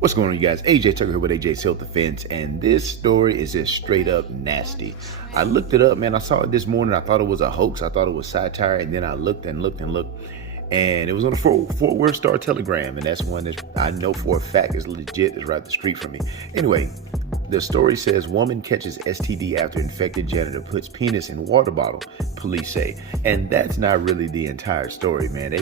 What's going on, you guys? AJ Tucker here with AJ's Self Defense, and this story is just straight up nasty. I looked it up, man. I saw it this morning. I thought it was a hoax. I thought it was satire, and then I looked and looked and looked, and it was on the Fort Worth Star Telegram, and that's one that I know for a fact is legit. It's right up the street from me. Anyway, the story says woman catches STD after infected janitor puts penis in water bottle, police say. And that's not really the entire story, man.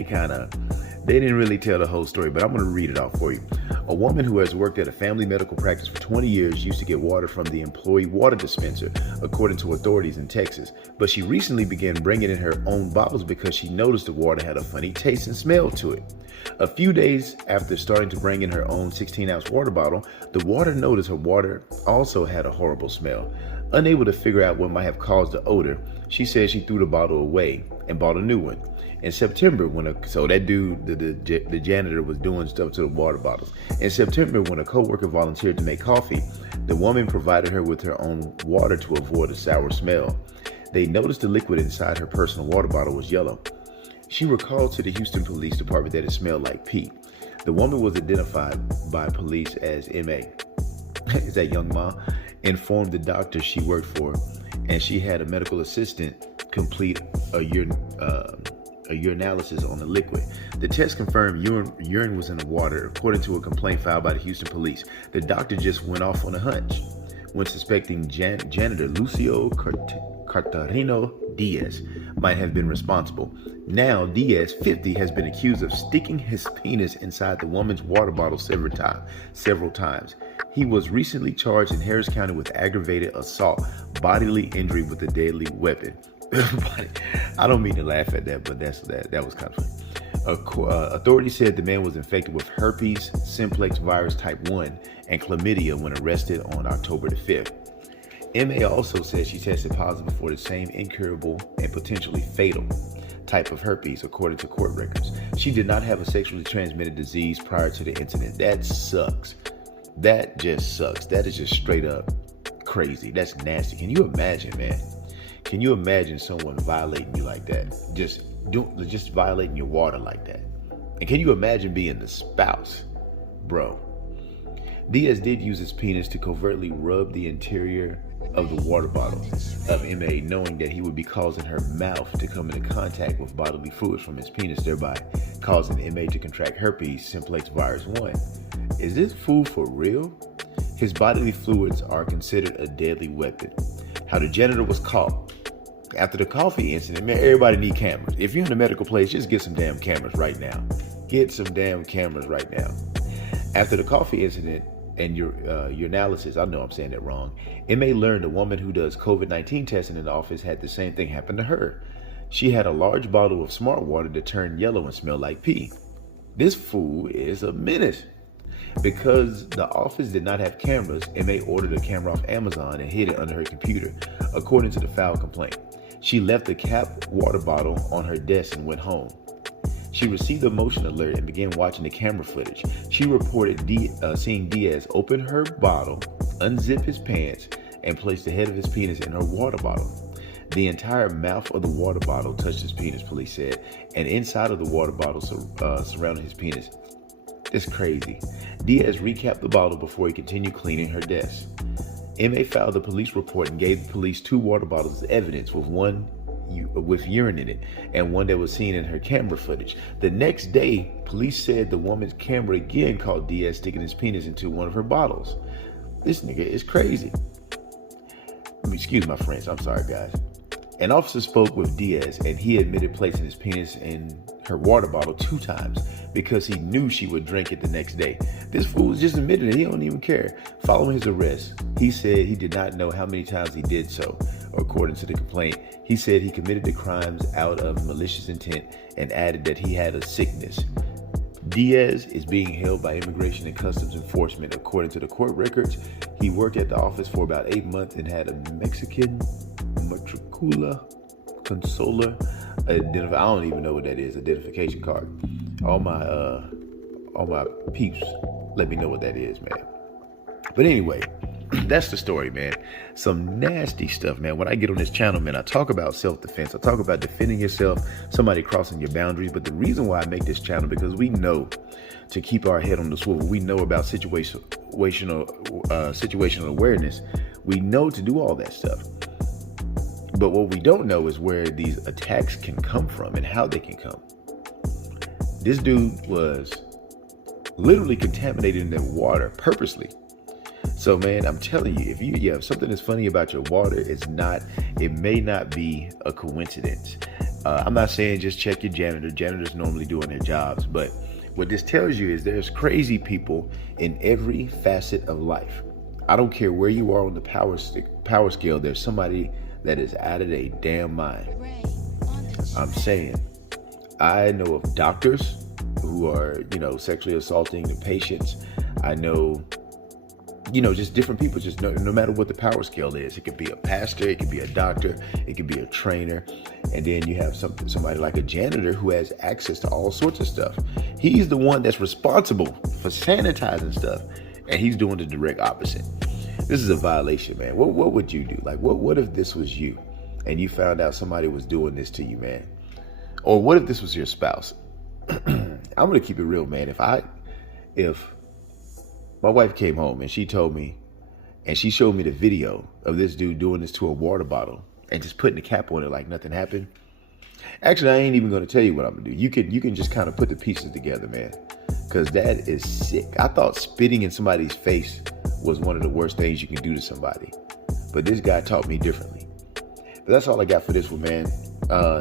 They didn't really tell the whole story, but I'm going to read it off for you. A woman who has worked at a family medical practice for 20 years used to get water from the employee water dispenser, according to authorities in Texas. But she recently began bringing in her own bottles because she noticed the water had a funny taste and smell to it. A few days after starting to bring in her own 16-ounce water bottle, the water noticed her water also had a horrible smell. Unable to figure out what might have caused the odor, she said she threw the bottle away and bought a new one. In September, the janitor was doing stuff to the water bottles. In September, when a coworker volunteered to make coffee, the woman provided her with her own water to avoid a sour smell. They noticed the liquid inside her personal water bottle was yellow. She recalled to the Houston Police Department that it smelled like pee. The woman was identified by police as M.A. Is that young ma? Informed the doctor she worked for, and she had a medical assistant complete a urinalysis on the liquid. The test confirmed urine was in the water, according to a complaint filed by the Houston police. The doctor just went off on a hunch when suspecting janitor Lucio Cartarino Diaz might have been responsible. Now, Diaz, 50, has been accused of sticking his penis inside the woman's water bottle several times. He was recently charged in Harris County with aggravated assault, bodily injury with a deadly weapon. I don't mean to laugh at that, but that was kind of funny. Authorities said the man was infected with herpes simplex virus type 1 and chlamydia when arrested on October the 5th. MA also said she tested positive for the same incurable and potentially fatal type of herpes, according to court records. She did not have a sexually transmitted disease prior to the incident. That sucks. That just sucks. That is just straight up crazy. That's nasty. Can you imagine, man? Can you imagine someone violating you like that? Just violating your water like that? And can you imagine being the spouse? Bro. Diaz did use his penis to covertly rub the interior of the water bottle of MA, knowing that he would be causing her mouth to come into contact with bodily fluids from his penis, thereby causing MA to contract herpes simplex virus 1. Is this fool for real? His bodily fluids are considered a deadly weapon. How the janitor was caught. After the coffee incident, man, everybody need cameras. If you're in a medical place, just get some damn cameras right now. Get some damn cameras right now. After the coffee incident and your analysis, I know I'm saying that wrong, MA learned a woman who does COVID-19 testing in the office had the same thing happen to her. She had a large bottle of smart water that turned yellow and smelled like pee. This fool is a menace. Because the office did not have cameras, MA ordered a camera off Amazon and hid it under her computer, according to the filed complaint. She left the capped water bottle on her desk and went home. She received a motion alert and began watching the camera footage. She reported seeing Diaz open her bottle, unzip his pants, and place the head of his penis in her water bottle. The entire mouth of the water bottle touched his penis, police said, and inside of the water bottle surrounded his penis. It's crazy. Diaz recapped the bottle before he continued cleaning her desk. MA filed a police report and gave the police 2 water bottles as evidence, with one with urine in it and one that was seen in her camera footage. The next day, police said the woman's camera again caught Diaz sticking his penis into one of her bottles. This nigga is crazy. Excuse my French. I'm sorry, guys. An officer spoke with Diaz, and he admitted placing his penis in her water bottle 2 times because he knew she would drink it the next day. This fool just admitted it. He don't even care. Following his arrest, he said he did not know how many times he did so. According to the complaint, he said he committed the crimes out of malicious intent and added that he had a sickness. Diaz is being held by Immigration and Customs Enforcement. According to the court records, he worked at the office for about 8 months and had a Mexican matricula consola I don't even know what that is, identification card. All my peeps let me know what that is, man. But anyway, That's the story, man. Some nasty stuff, man. When I get on this channel, man, I talk about self-defense. I talk about defending yourself, somebody crossing your boundaries. But the reason why I make this channel, because we know to keep our head on the swivel. We know about situational awareness. We know to do all that stuff. But what we don't know is where these attacks can come from and how they can come. This dude was literally contaminated in the water purposely. So, man, I'm telling you, if something is funny about your water, it may not be a coincidence. I'm not saying just check your janitor. Janitors normally doing their jobs, but what this tells you is there's crazy people in every facet of life. I don't care where you are on the power scale. There's somebody that is out of their damn mind. I'm saying, I know of doctors who are, sexually assaulting the patients. I know, just different people, just no matter what the power scale is. It could be a pastor, it could be a doctor, it could be a trainer. And then you have somebody like a janitor who has access to all sorts of stuff. He's the one that's responsible for sanitizing stuff, and he's doing the direct opposite. This is a violation, man. What would you do? Like, what if this was you and you found out somebody was doing this to you, man? Or what if this was your spouse? I'm going to keep it real, man. If my wife came home and she told me, and she showed me the video of this dude doing this to a water bottle and just putting the cap on it like nothing happened. Actually, I ain't even going to tell you what I'm going to do. You can just kind of put the pieces together, man, because that is sick. I thought spitting in somebody's face was one of the worst things you can do to somebody, but this guy taught me differently. But that's all I got for this one, man.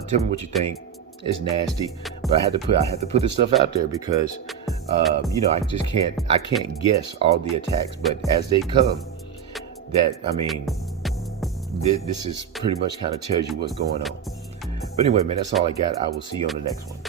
Tell me what you think. It's nasty, but I had to put this stuff out there because I can't guess all the attacks, but as they come, this is pretty much kind of tells you what's going on. But anyway, man, that's all I got. I will see you on the next one.